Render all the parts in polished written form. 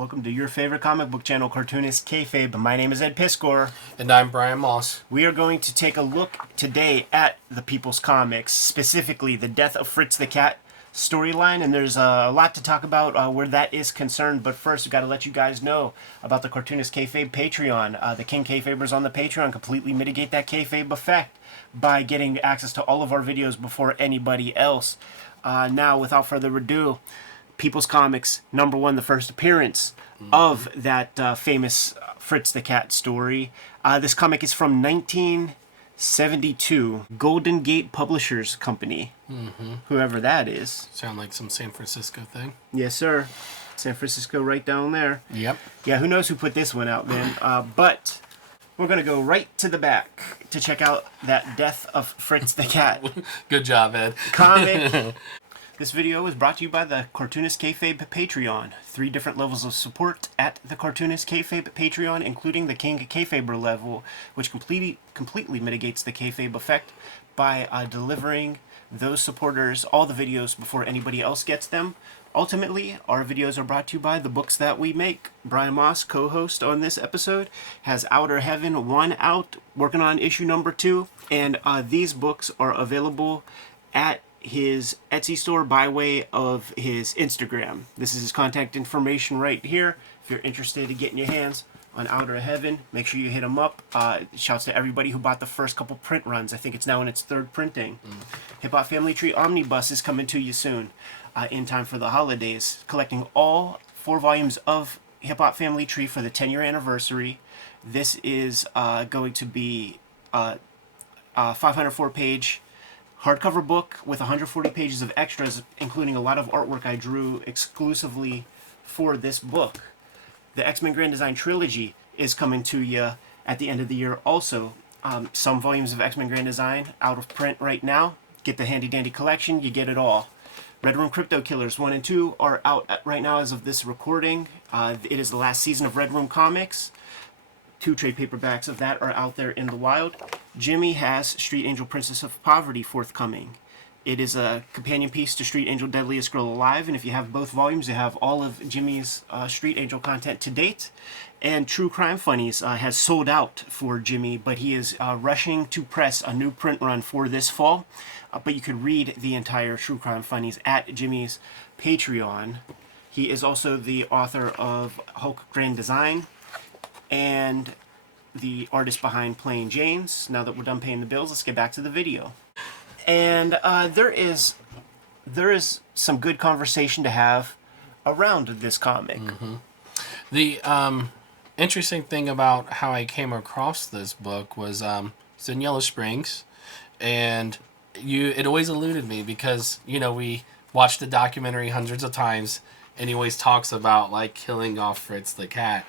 Welcome to your favorite comic book channel, Cartoonist Cafe. My name is Ed Piskor. And I'm Brian Moss. We are going to take a look today at the People's Comics, specifically the Death of Fritz the Cat storyline, and there's a lot to talk about where that is concerned. But first, we've got to let you guys know about the Cartoonist Cafe Patreon. The King Kayfabers on the Patreon completely mitigate that kayfabe effect by getting access to all of our videos before anybody else. Now, without further ado, People's Comics, #1, the first appearance of that famous Fritz the Cat story. This comic is from 1972, Golden Gate Publishers Company, whoever that is. Sound like some San Francisco thing. Yes, sir. San Francisco right down there. Yep. Yeah, who knows who put this one out, man. But we're going to go right to the back to check out that Death of Fritz the Cat. Good job, Ed. Comic. This video is brought to you by the Cartoonist Cafe Patreon. 3 different levels of support at the Cartoonist Cafe Patreon, including the King Kayfaber level, which completely mitigates the kayfabe effect by delivering those supporters all the videos before anybody else gets them. Ultimately, our videos are brought to you by the books that we make. Brian Moss, co-host on this episode, has Outer Heaven 1 out, working on issue #2, and these books are available at his Etsy store by way of his Instagram. This is his contact information right here. If you're interested in getting your hands on Outer Heaven, make sure you hit him up. Shouts to everybody who bought the first couple print runs. I think it's now in its 3rd printing. Hip Hop Family Tree Omnibus is coming to you soon, in time for the holidays. Collecting all 4 volumes of Hip Hop Family Tree for the 10-year anniversary. This is going to be a 504-page hardcover book with 140 pages of extras, including a lot of artwork I drew exclusively for this book. The X-Men Grand Design Trilogy is coming to you at the end of the year also. Some volumes of X-Men Grand Design out of print right now. Get the handy dandy collection, you get it all. Red Room Crypto Killers 1 and 2 are out right now as of this recording. It is the last season of Red Room Comics. 2 trade paperbacks of that are out there in the wild. Jimmy has Street Angel Princess of Poverty forthcoming. It is a companion piece to Street Angel Deadliest Girl Alive, and if you have both volumes, you have all of Jimmy's Street Angel content to date. And True Crime Funnies has sold out for Jimmy, but he is rushing to press a new print run for this fall. But you could read the entire True Crime Funnies at Jimmy's Patreon. He is also the author of Hulk Grand Design and the artist behind Plain Jane's. Now that we're done paying the bills, let's get back to the video. And there is some good conversation to have around this comic. The interesting thing about how I came across this book was it's in Yellow Springs, and it always eluded me because, you know, we watched the documentary hundreds of times, and he always talks about, like, killing off Fritz the Cat.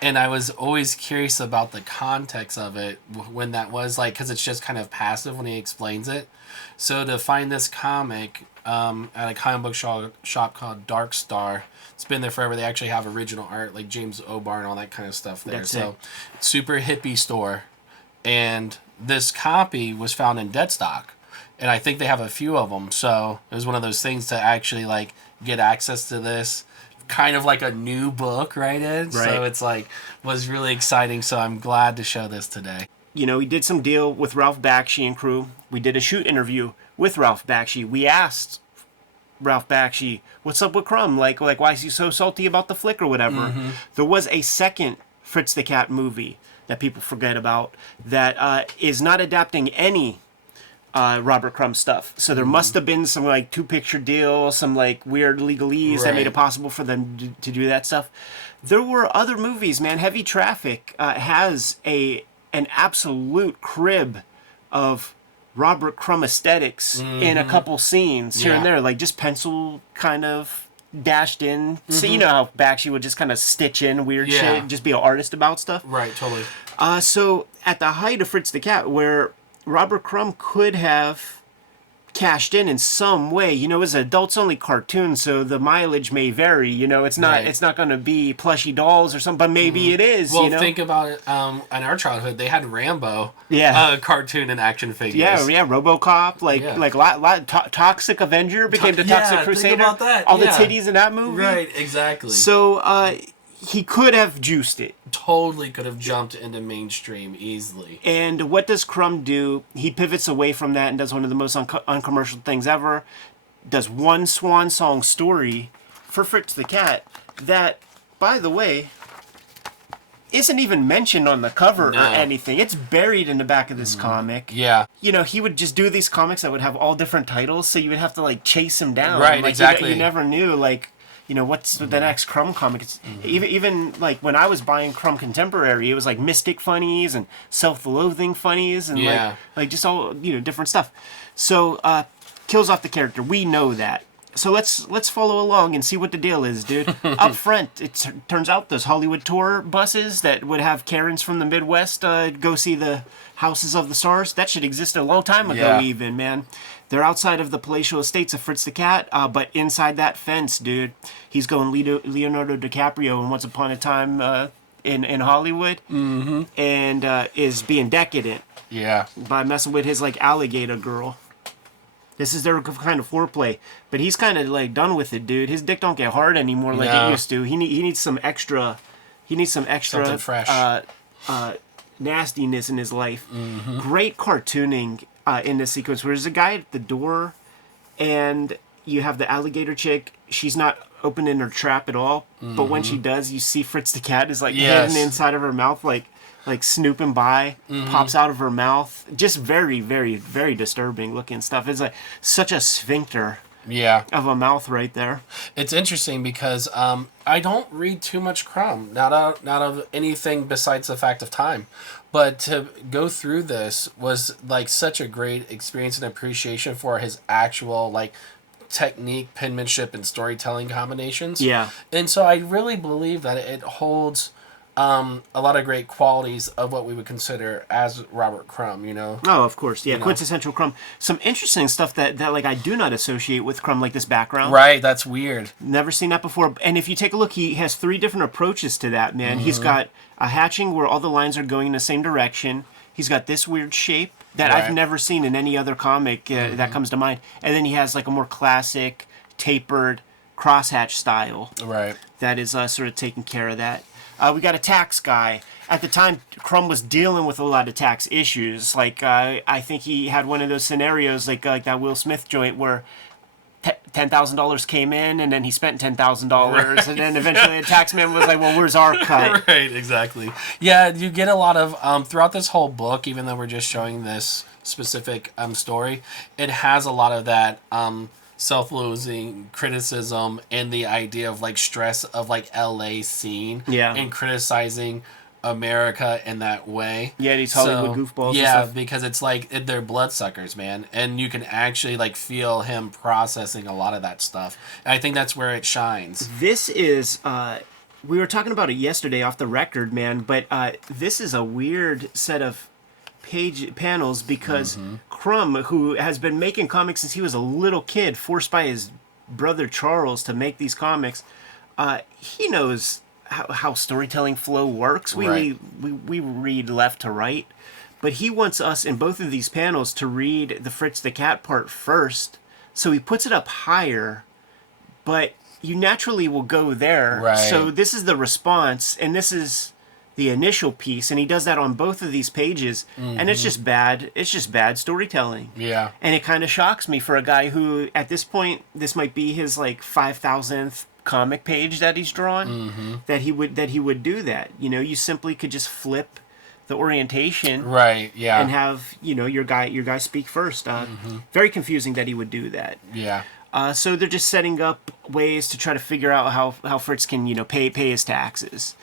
And I was always curious about the context of it when that was, like, because it's just kind of passive when he explains it. So to find this comic at a comic book shop called Dark Star, it's been there forever. They actually have original art, like James O'Barr and all that kind of stuff there. So super hippie store. And this copy was found in dead stock. And I think they have a few of them. So it was one of those things to actually, like, get access to this. Kind of like a new book, right, Ed? Right. So it's like, was really exciting, so I'm glad to show this today. You know, we did some deal with Ralph Bakshi and crew. We did a shoot interview with Ralph Bakshi. We asked Ralph Bakshi, what's up with Crumb? Like why is he so salty about the flick or whatever? There was a second Fritz the Cat movie that people forget about that is not adapting any Robert Crumb stuff. So there must have been some, like, 2-picture deal, some, like, weird legalese that made it possible for them to do that stuff. There were other movies, man. Heavy Traffic has an absolute crib of Robert Crumb aesthetics in a couple scenes here and there, like just pencil kind of dashed in. So you know how Bakshi would just kind of stitch in weird shit, just be an artist about stuff. Right, totally. So at the height of Fritz the Cat, where Robert Crumb could have cashed in some way. You know, it's an adults-only cartoon, so the mileage may vary. You know, it's not going to be plushy dolls or something, but maybe it is. Well, you know? think about it. In our childhood, they had Rambo, cartoon and action figures. Yeah, RoboCop, Toxic Avenger became the Toxic Crusader. Think about that. All the titties in that movie. Right, exactly. So, he could have juiced it. Totally could have jumped into mainstream easily. And what does Crumb do? He pivots away from that and does one of the most uncommercial things ever. Does one swan song story for Fritz the Cat that, by the way, isn't even mentioned on the cover or anything. It's buried in the back of this comic. Yeah. You know, he would just do these comics that would have all different titles, so you would have to, like, chase him down. Right, like, exactly. You never knew, like, you know, what's the next Crumb comic. It's, even, like, when I was buying Crumb Contemporary, it was, like, Mystic Funnies and Self-Loathing Funnies and, like, just all, you know, different stuff. So, kills off the character. We know that. So let's follow along and see what the deal is, dude. Up front, it turns out those Hollywood tour buses that would have Karens from the Midwest go see the Houses of the Stars, that should exist a long time ago even, man. They're outside of the palatial estates of Fritz the Cat, but inside that fence, dude, he's going Leonardo DiCaprio in Once Upon a Time in Hollywood, and is being decadent by messing with his, like, alligator girl. This is their kind of foreplay, but he's kind of like done with it, dude. His dick don't get hard anymore like it used to. He needs some extra. He needs some extra something fresh. Nastiness in his life. Great cartooning in this sequence where there's a guy at the door, and you have the alligator chick. She's not opening her trap at all, but when she does, you see Fritz the Cat is like hidden inside of her mouth, like snooping by, pops out of her mouth. Just very, very, very disturbing looking stuff. It's like such a sphincter of a mouth right there. It's interesting because I don't read too much Crumb, not of anything besides the fact of time. But to go through this was like such a great experience and appreciation for his actual like technique, penmanship, and storytelling combinations. Yeah. And so I really believe that it holds a lot of great qualities of what we would consider as Robert Crumb, you know? Oh, of course. Yeah, you know? Quintessential Crumb. Some interesting stuff that like I do not associate with Crumb, like this background. Right, that's weird. Never seen that before. And if you take a look, he has 3 different approaches to that, man. He's got a hatching where all the lines are going in the same direction. He's got this weird shape that I've never seen in any other comic that comes to mind. And then he has like a more classic, tapered, crosshatch style. Right. That is sort of taking care of that. We got a tax guy. At the time, Crumb was dealing with a lot of tax issues. Like, I think he had one of those scenarios, like that Will Smith joint where $10,000 came in, and then he spent $10,000, and then eventually the taxman was like, well, where's our cut? Right, exactly. Yeah, you get a lot of, throughout this whole book, even though we're just showing this specific story, it has a lot of that self-loathing criticism and the idea of like stress of like LA scene and criticizing America in that way. Yeah, these Hollywood goofballs. Yeah, and stuff. because it's like they're bloodsuckers, man, and you can actually like feel him processing a lot of that stuff. And I think that's where it shines. This is we were talking about it yesterday off the record, man, but this is a weird set of panels because Crumb, who has been making comics since he was a little kid, forced by his brother Charles to make these comics, he knows how storytelling flow works. We read left to right, but he wants us in both of these panels to read the Fritz the Cat part first, so he puts it up higher, but you naturally will go there. Right. So this is the response, and this is the initial piece, and he does that on both of these pages, and it's just bad. It's just bad storytelling. Yeah. And it kind of shocks me for a guy who, at this point, this might be his like 5,000th comic page that he's drawn, that he would do that. You know, you simply could just flip the orientation, right? Yeah. and have your guy speak first. Very confusing that he would do that. Yeah. So they're just setting up ways to try to figure out how Fritz can pay his taxes.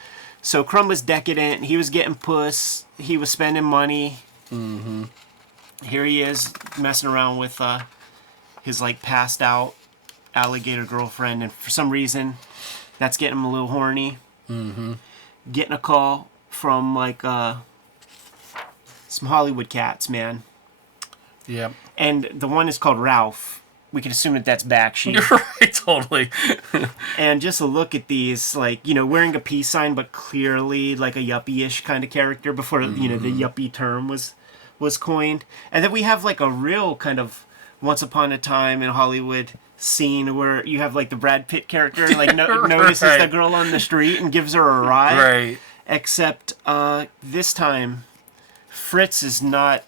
So Crumb was decadent. He was getting puss. He was spending money. Here he is messing around with his like passed out alligator girlfriend, and for some reason, that's getting him a little horny. Getting a call from like some Hollywood cats, man. Yep. And the one is called Ralph. We can assume that that's Bakshi. You're right, totally. And just a look at these, like, wearing a peace sign, but clearly like a yuppie-ish kind of character before, the yuppie term was coined. And then we have like a real kind of Once Upon a Time in Hollywood scene where you have like the Brad Pitt character like notices the girl on the street and gives her a ride. Right. Except this time, Fritz is not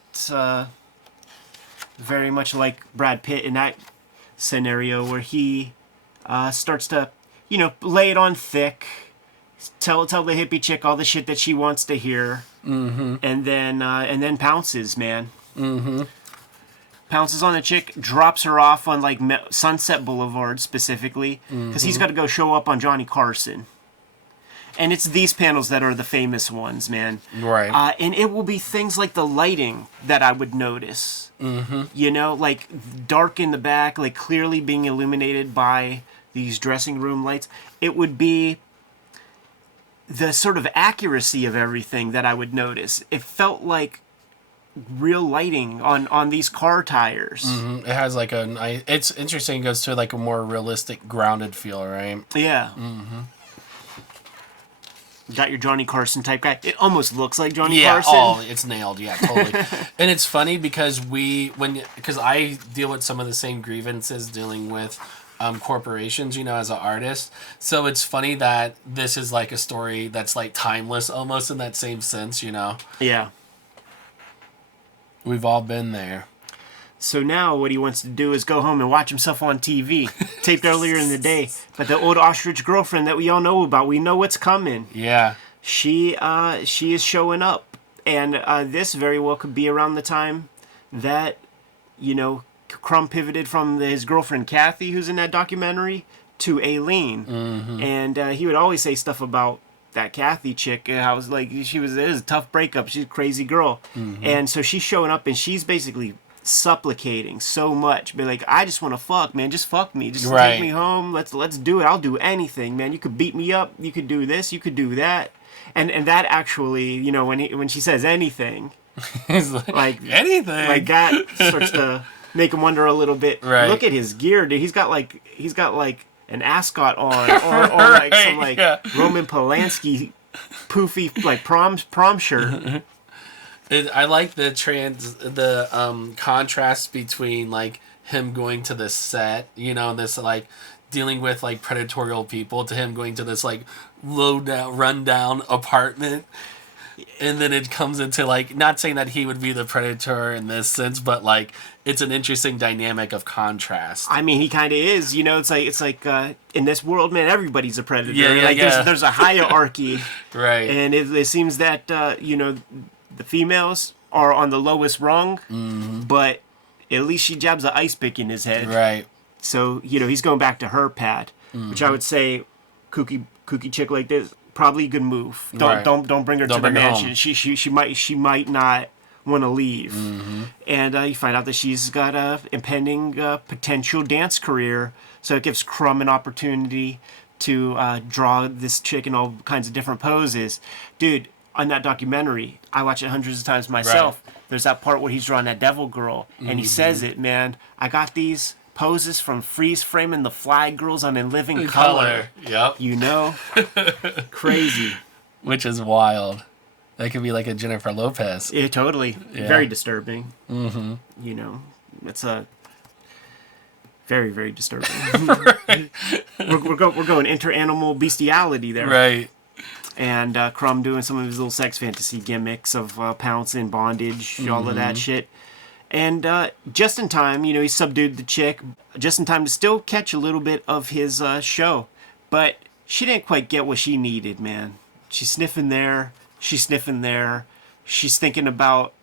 very much like Brad Pitt in that scenario where he starts to, lay it on thick, tell the hippie chick all the shit that she wants to hear, and then pounces, man. Mm-hmm. Pounces on the chick, drops her off on like Sunset Boulevard specifically, because he's got to go show up on Johnny Carson. And it's these panels that are the famous ones, man. Right. And it will be things like the lighting that I would notice. Mm-hmm. Like dark in the back, like clearly being illuminated by these dressing room lights. It would be the sort of accuracy of everything that I would notice. It felt like real lighting on these car tires. Mm-hmm. It has like it's interesting. It goes to like a more realistic, grounded feel, right? Yeah. Mm-hmm. Got your Johnny Carson type guy. It almost looks like Johnny Carson. Oh, it's nailed. Yeah, totally. And it's funny because because I deal with some of the same grievances dealing with corporations, as an artist. So it's funny that this is like a story that's like timeless almost in that same sense, Yeah. We've all been there. So now what he wants to do is go home and watch himself on TV, taped earlier in the day. But the old ostrich girlfriend that we all know about, we know what's coming. Yeah. She is showing up. And this very well could be around the time that, Crumb pivoted from his girlfriend Kathy, who's in that documentary, to Aileen. Mm-hmm. And he would always say stuff about that Kathy chick. I was like, it was a tough breakup. She's a crazy girl. Mm-hmm. And so she's showing up and she's basically supplicating so much, be like, I just want to fuck, man, just fuck me, just take me home, let's do it, I'll do anything, man, you could beat me up, you could do this, you could do that, and that actually, when she says anything, like anything, like that starts to make him wonder a little bit. Right. Look at his gear, dude. He's got like an ascot on, or like some Roman Polanski poofy like prom shirt. I like the contrast between like him going to the set, this like dealing with like predatorial people, to him going to this like rundown apartment, and then it comes into like, not saying that he would be the predator in this sense, but like it's an interesting dynamic of contrast. I mean, he kind of is, it's like in this world, man, everybody's a predator. Yeah. There's a hierarchy, right? And it seems that the females are on the lowest rung, but at least she jabs an ice pick in his head. Right. So, he's going back to her pad, which I would say, kooky chick like this, probably a good move. Don't bring her to the mansion. She might not want to leave. Mm-hmm. And you find out that she's got a impending potential dance career, so it gives Crumb an opportunity to draw this chick in all kinds of different poses. Dude, on that documentary, I watch it hundreds of times myself. Right. There's that part where he's drawing that devil girl, and he says it, man, I got these poses from freeze framing the Fly Girls on In Living Color. Yep. Crazy. Which is wild. That could be like a Jennifer Lopez. Yeah, totally. Yeah. Very disturbing. Mm-hmm. It's a very, very disturbing. Right. We're going inter-animal bestiality there. Right. And Crumb doing some of his little sex fantasy gimmicks of pouncing, bondage, all of that shit. And just in time, he subdued the chick, just in time to still catch a little bit of his show. But she didn't quite get what she needed, man. She's sniffing there, she's sniffing there, she's thinking about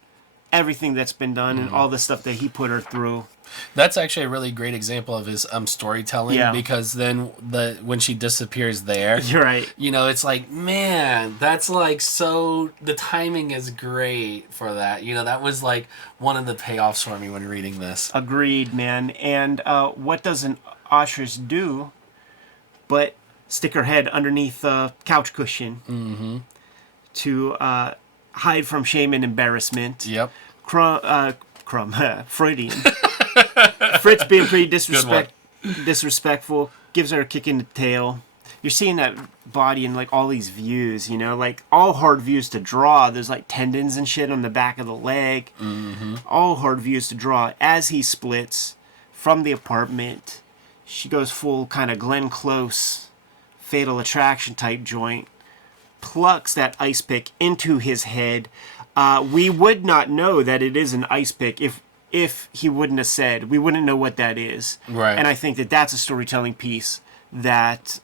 everything that's been done and all the stuff that he put her through. That's actually a really great example of his storytelling, because then when she disappears there, you're right. It's like, man, that's like, so the timing is great for that. That was like one of the payoffs for me when reading this. Agreed, man. And what does an ostrich do but stick her head underneath a couch cushion to hide from shame and embarrassment? Yep. Crumb, Freudian. Fritz being pretty disrespectful, gives her a kick in the tail. you're seeing that body in like all these views, you know, like all hard views to draw. There's like tendons and shit on the back of the leg. All hard views to draw. As he splits from the apartment, she goes full kind of Glenn Close, Fatal Attraction type joint, plucks that ice pick into his head. We would not know that it is an ice pick if he wouldn't have said. We wouldn't know what that is. Right. And I think that that's a storytelling piece that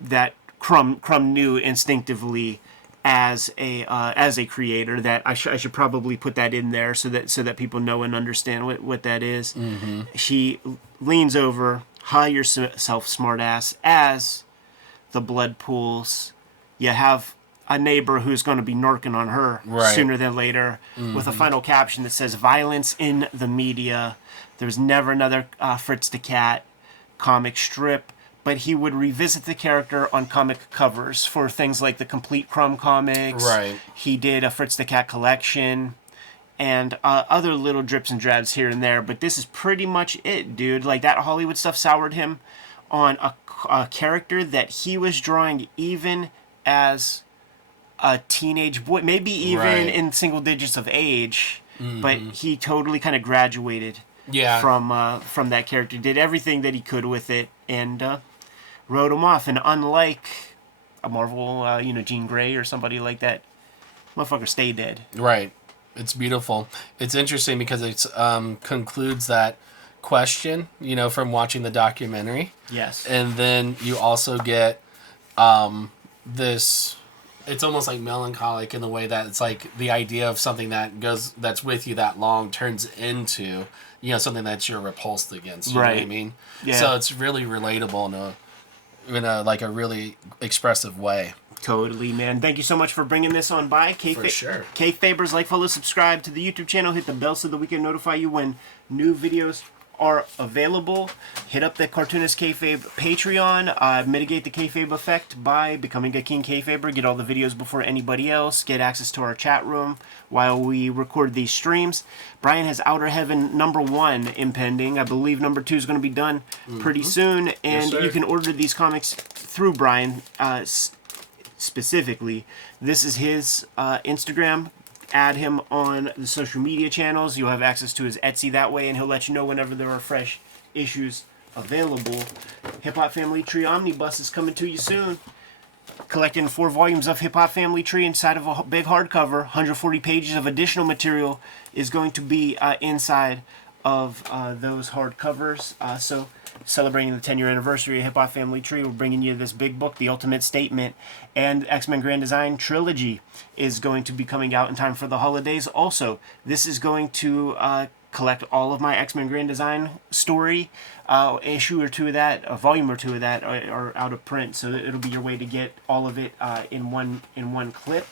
that Crumb knew instinctively as a creator. That I should probably put that in there so that people know and understand what that is. She leans over, "Hi yourself, smartass," as the blood pools. You have a neighbor who's going to be narking on her sooner than later, with a final caption that says, "Violence in the media. There's never another Fritz the Cat comic strip." But he would revisit the character on comic covers for things like the Complete Crumb comics. Right. He did a Fritz the Cat collection and other little drips and drabs here and there. But this is pretty much it, dude. Like, that Hollywood stuff soured him on a character that he was drawing even as a teenage boy, maybe even in single digits of age. But he totally kind of graduated from that character, did everything that he could with it, and wrote him off. And unlike a Marvel, Jean Grey or somebody like that, motherfucker stay dead. Right. It's beautiful. It's interesting because it concludes that question, from watching the documentary. Yes. And then you also get this, it's almost like melancholic in the way that it's like the idea of something that's with you that long turns into, something that you're repulsed against. You know what I mean? Yeah. So it's really relatable in a really expressive way. Totally, man. Thank you so much for bringing this on by. For sure. Kayfabers, like, follow, subscribe to the YouTube channel. Hit the bell so that we can notify you when new videos are available. Hit up the Cartoonist Cafe Patreon. Mitigate the kayfabe effect by becoming a King Kayfaber. Get all the videos before anybody else. Get access to our chat room while we record these streams. Brian has Outer Heaven #1 impending. I believe #2 is going to be done pretty soon. And you can order these comics through Brian specifically. This is his Instagram. Add him on the social media channels. You'll have access to his Etsy that way, and he'll let you know whenever there are fresh issues available. Hip Hop Family Tree Omnibus is coming to you soon. Collecting 4 volumes of Hip Hop Family Tree inside of a big hardcover. 140 pages of additional material is going to be inside of those hardcovers. So, celebrating the 10-year anniversary of Hip Hop Family Tree, we're bringing you this big book, The Ultimate Statement, and X-Men Grand Design Trilogy is going to be coming out in time for the holidays. Also, this is going to collect all of my X-Men Grand Design story. Issue or two of that, a volume or two of that are out of print, so it'll be your way to get all of it in one clip.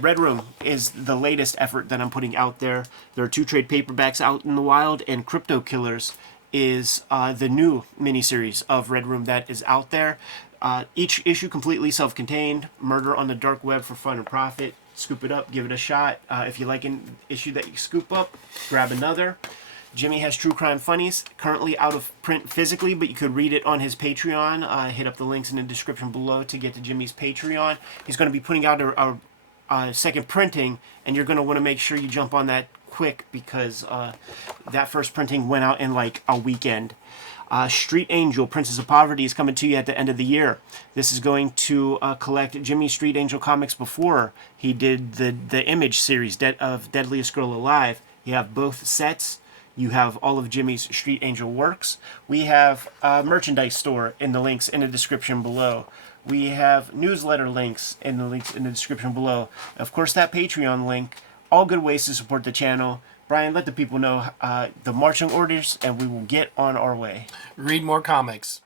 Red Room is the latest effort that I'm putting out there. There are 2 trade paperbacks out in the wild, and Crypto Killers is the new miniseries of Red Room that is out there. Each issue completely self-contained. Murder on the dark web for fun and profit. Scoop it up, give it a shot. If you like an issue that you scoop up, grab another. Jimmy has True Crime Funnies, currently out of print physically, but you could read it on his Patreon. Hit up the links in the description below to get to Jimmy's Patreon. He's going to be putting out a second printing, and you're going to want to make sure you jump on that quick because that first printing went out in like a weekend. Street Angel, Princess of Poverty, is coming to you at the end of the year. This is going to collect Jimmy's Street Angel comics before he did the Image series of Deadliest Girl Alive. You have both sets. You have all of Jimmy's Street Angel works. We have a merchandise store in the links in the description below. We have newsletter links in the description below. Of course, that Patreon link. All good ways to support the channel. Brian, let the people know the marching orders, and we will get on our way. Read more comics.